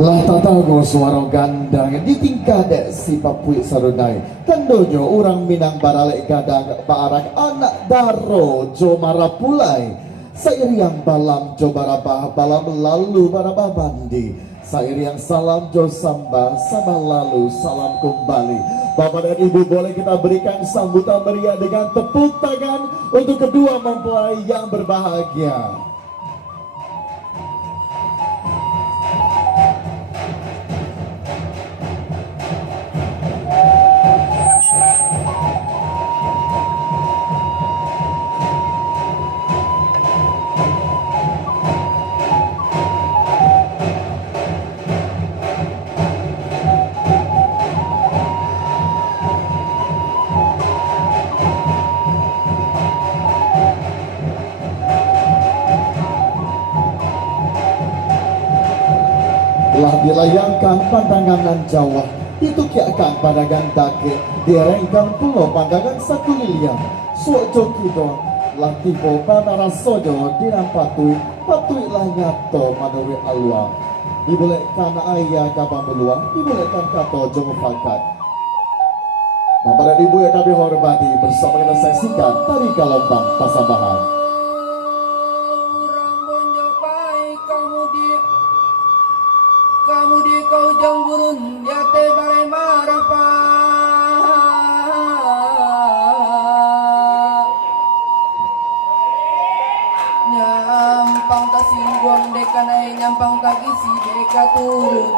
Lah tatago suara gandang di tingkat si papui sarunai tandonyo orang Minang baralek gadang barak anak daro jo marapulai sairiang balam jo barabah balam lalu barabah bandi sairiang salam jo samba samba lalu salam kembali. Bapak dan Ibu, boleh kita berikan sambutan meriah dengan tepuk tangan untuk kedua mempelai yang berbahagia. Telah dilayangkan pandangan nan Jawa, ditukiakan pandangan dake, direnggang pulau pandangan sakuliliang, suojo kido, lah tibo panara sojo, dirampatui, patuilah nyato manuri alwa, dibolehkan ayah kabang beluang, dibolehkan kato jongo fakat. Bapak dan Ibu yang kami hormati, bersama kita saksikan tari kalompang pasambahan. Kamu di kau jang burun ya te bare marapa nyampang ta singguang deka naik nyampang ta isi deka turun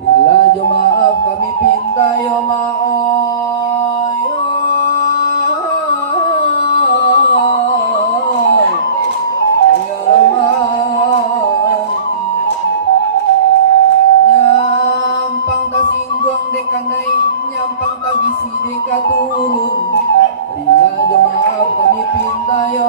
lila jo maaf kami pinta yo maoy ya kanai nyampang tagi si deka turun rila jo maaf kami pinta yo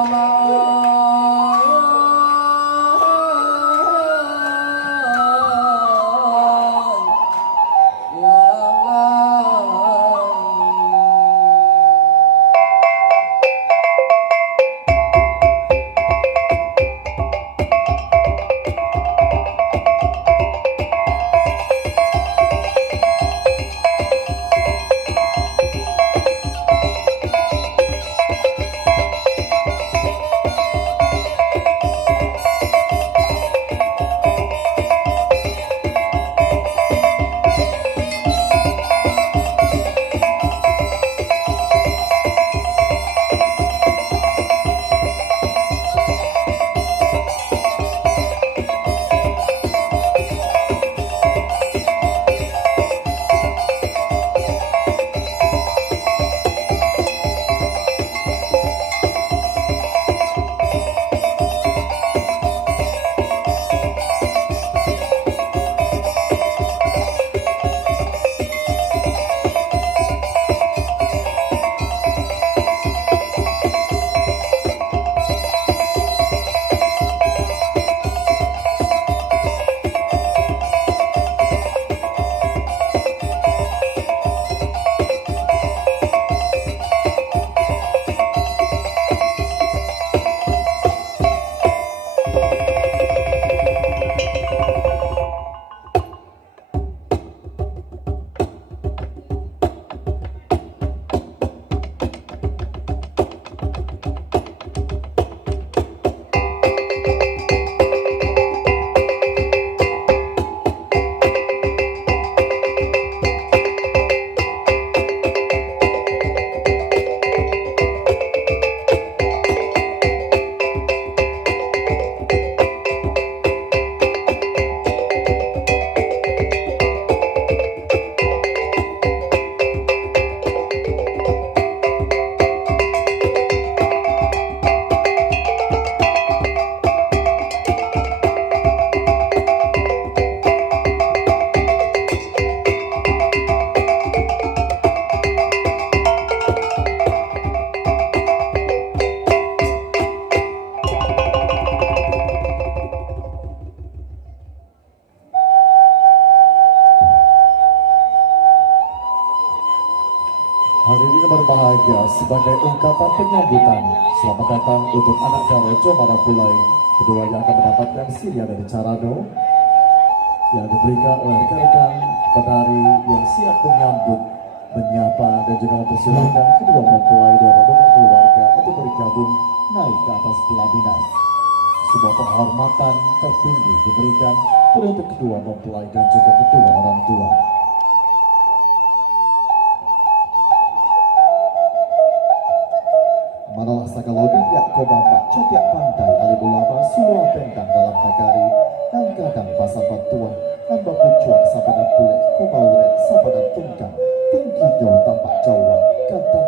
Hadirin berbahagia, sebagai ungkapan penyambutan, selamat datang untuk anak Daro Jo Marapulai. Kedua yang akan mendapatkan sirian dari Carano. yang diberikan oleh rekan-rekan penari yang siap menyambut, menyapa dan juga mempersilahkan kedua mempelai dan rombongan keluarga untuk bergabung naik ke atas pelaminan. Sebuah penghormatan tertinggi diberikan untuk kedua mempelai dan juga kedua orang tua. Manalah sakalodi yak kobamba cotiak pantai alibulama suwa pendang dalam nagari dan gadang pasar batuan dan baku cuak sabadan pulek kobaurek sabadan tunggang tinggi nyo tampak jawa kata